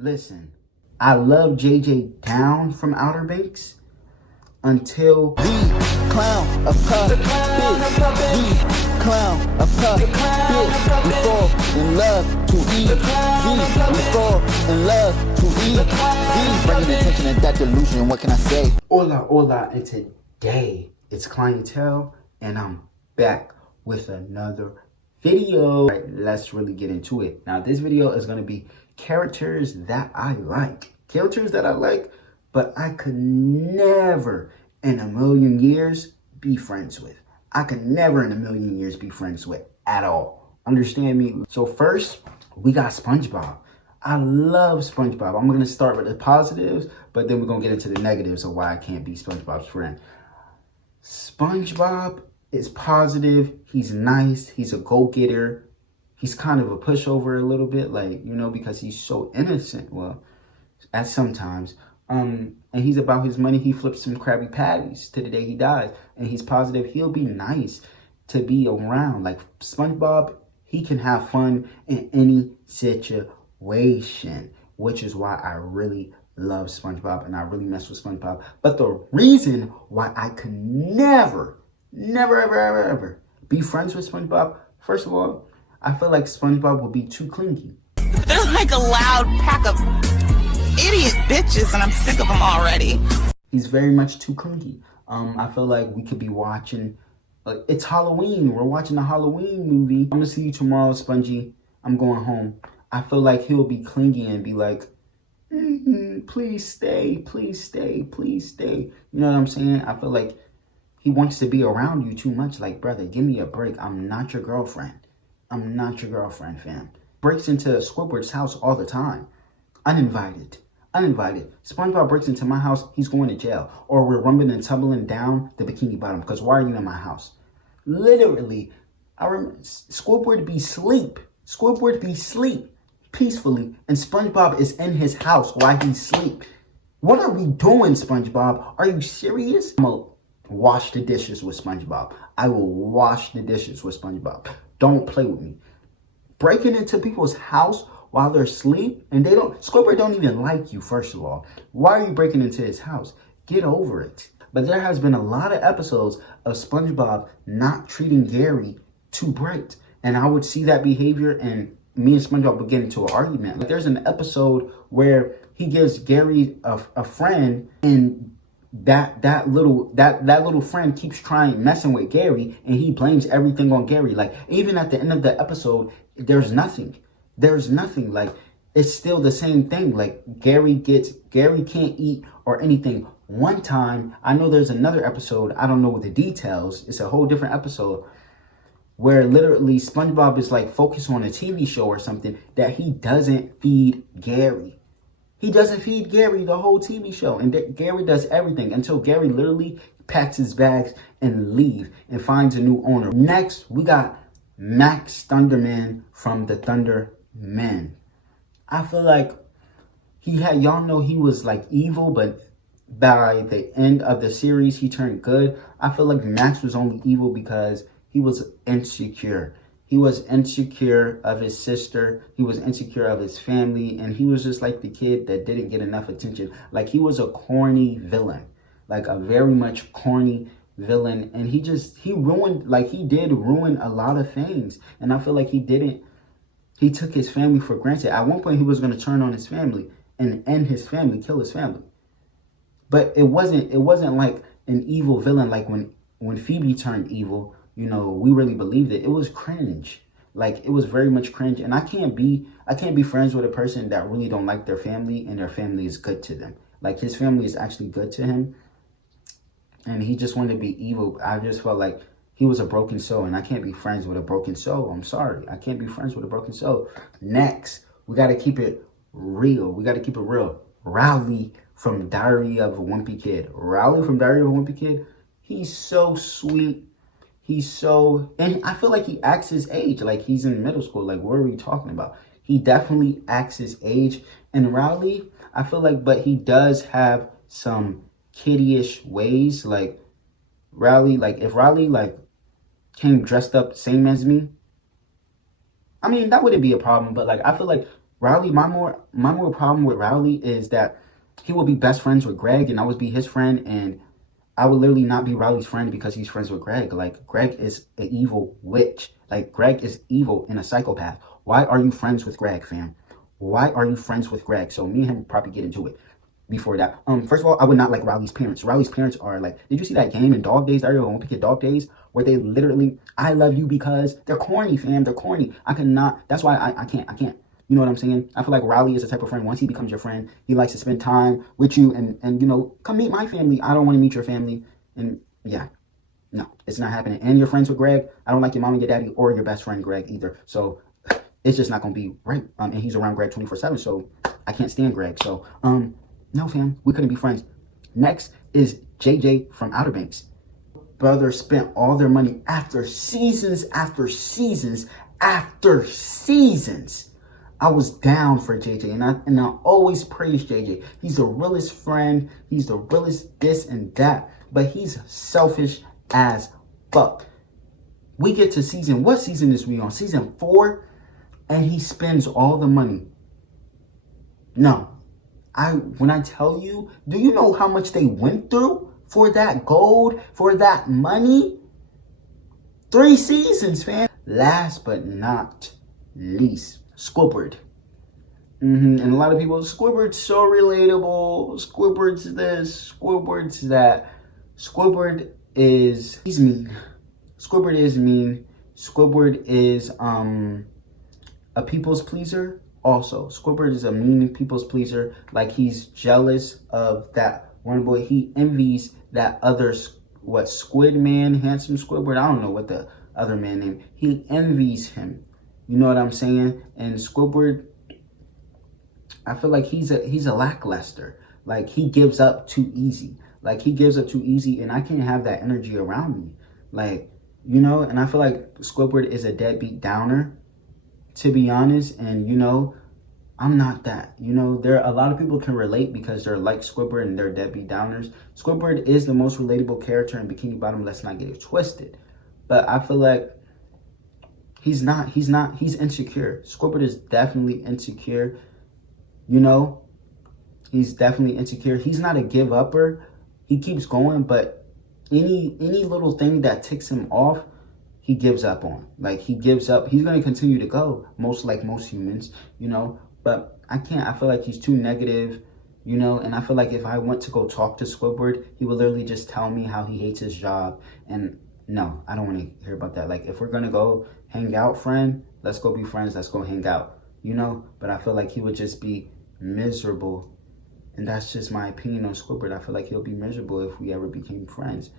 Listen, I love JJ Down from Outer Banks until The clown, a puppet. The clown, a puppet. We fall in love to eat. We fall in love to eat. Bringing attention to that delusion, what can I say? Hola, and today it's Clintel, and I'm back with another video. All right, let's really get into it. Now, this video is going to be characters that I like. But I could never in a million years be friends with. I could never in a million years be friends with at all. Understand me? So first, we got SpongeBob. I love SpongeBob. I'm going to start with the positives, but then we're going to get into the negatives of why I can't be SpongeBob's friend. SpongeBob is positive. He's nice. He's a go-getter. He's kind of a pushover a little bit, because he's so innocent. Well, at sometimes. And he's about his money. He flips some Krabby Patties to the day he dies. And he's positive. He'll be nice to be around. Like SpongeBob, he can have fun in any situation, which is why I really love SpongeBob and I really mess with SpongeBob. But the reason why I could never, ever be friends with SpongeBob, first of all, I feel like SpongeBob will be too clingy. They're like a loud pack of idiot bitches, and I'm sick of them already. He's very much too clingy. I feel like we could be watching, it's Halloween. We're watching a Halloween movie. I'm gonna see you tomorrow, Spongy. I'm going home. I feel like he'll be clingy and be like, please stay. You know what I'm saying? I feel like he wants to be around you too much. Like, brother, give me a break. I'm not your girlfriend. Fam. Breaks into Squidward's house all the time. Uninvited. SpongeBob breaks into my house, he's going to jail. Or we're rumbling and tumbling down the Bikini Bottom because why are you in my house? Literally, I remember Squidward be sleep peacefully, and SpongeBob is in his house while he sleep. What are we doing, SpongeBob? Are you serious? I'm gonna wash the dishes with SpongeBob. I will wash the dishes with SpongeBob. Don't play with me. Breaking into people's house while they're asleep, and Squidward don't even like you, first of all. Why are you breaking into his house? Get over it. But there has been a lot of episodes of SpongeBob not treating Gary too bright. And I would see that behavior, and me and SpongeBob would get into an argument. Like, there's an episode where he gives Gary a friend, and that little friend keeps messing with Gary, and he blames everything on Gary. Like, even at the end of the episode, there's nothing. Like, it's still the same thing. Like, Gary can't eat or anything. One time, I know there's another episode, I don't know the details, it's a whole different episode, where literally SpongeBob is like focused on a TV show or something, that he doesn't feed Gary. He doesn't feed Gary the whole TV show. And Gary does everything until Gary literally packs his bags and leave and finds a new owner. Next, we got Max Thunderman from the Thundermen. I feel like y'all know he was like evil, but by the end of the series, he turned good. I feel like Max was only evil because he was insecure. He was insecure of his sister. He was insecure of his family. And he was just like the kid that didn't get enough attention. Like, he was a corny villain. Like, a very much corny villain. And he did ruin a lot of things. And I feel like he took his family for granted. At one point, he was going to turn on his family and end his family, kill his family. But it wasn't like an evil villain. Like, when Phoebe turned evil, we really believed it. It was cringe. Like, it was very much cringe. And I can't be friends with a person that really don't like their family and their family is good to them. Like, his family is actually good to him. And he just wanted to be evil. I just felt like he was a broken soul, and I can't be friends with a broken soul. I'm sorry. I can't be friends with a broken soul. Next, we got to keep it real. Rowley from Diary of a Wimpy Kid. He's so sweet. And I feel like he acts his age, like he's in middle school. Like, what are we talking about? He definitely acts his age. And Rowley, I feel like, but he does have some kiddie-ish ways. Like, if Rowley, came dressed up same as me, I mean, that wouldn't be a problem. But, I feel like Riley, my more problem with Riley is that he will be best friends with Greg, and I would be his friend, and I would literally not be Riley's friend because he's friends with Greg. Like, Greg is an evil witch. Like, Greg is evil and a psychopath. Why are you friends with Greg, fam? Why are you friends with Greg? So me and him probably get into it before that. First of all, I would not like Riley's parents. Riley's parents are like, did you see that game in Dog Days, Dario, Olympic Kid Dog Days, where they literally, I love you because they're corny, fam. They're corny. I cannot, that's why I can't. You know what I'm saying? I feel like Riley is the type of friend, once he becomes your friend, he likes to spend time with you and you know, come meet my family. I don't want to meet your family. And yeah, no, it's not happening. And you're friends with Greg. I don't like your mom and your daddy or your best friend, Greg, either. So it's just not going to be right. And he's around Greg 24/7. So I can't stand Greg. So, no, fam, we couldn't be friends. Next is JJ from Outer Banks. Brothers spent all their money after seasons after seasons after seasons. I was down for JJ, and I always praise JJ. He's the realest friend. He's the realest this and that. But he's selfish as fuck. We get to season, what season is we on? Season 4, and he spends all the money. No. When I tell you, do you know how much they went through for that gold, for that money? 3 seasons, fam. Last but not least, Squidward. And a lot of people, Squidward's so relatable. Squidward's this, Squidward's that. Squidward is, he's mean. Squidward is mean. Squidward is a people's pleaser also. Squidward is a mean people's pleaser. Like, he's jealous of that one boy. He envies that other, what, Squid Man, handsome Squidward? I don't know what the other man named. He envies him. You know what I'm saying? And Squidward, I feel like he's a lackluster. Like, he gives up too easy. Like, he gives up too easy, and I can't have that energy around me. Like, you know, and I feel like Squidward is a deadbeat downer, to be honest. And, you know, I'm not that. You know, there are a lot of people can relate because they're like Squidward and they're deadbeat downers. Squidward is the most relatable character in Bikini Bottom. Let's not get it twisted. But I feel like he's insecure. Squidward is definitely insecure. You know, he's definitely insecure. He's not a give-upper. He keeps going, but any little thing that ticks him off, he gives up on. Like, he gives up. He's going to continue to go, most humans, you know. But I can't. I feel like he's too negative, you know. And I feel like if I went to go talk to Squidward, he would literally just tell me how he hates his job. And no, I don't want to hear about that. Like, if we're going to go hang out, friend, let's go be friends. Let's go hang out, you know. But I feel like he would just be miserable. And that's just my opinion on Squidward. I feel like he'll be miserable if we ever became friends.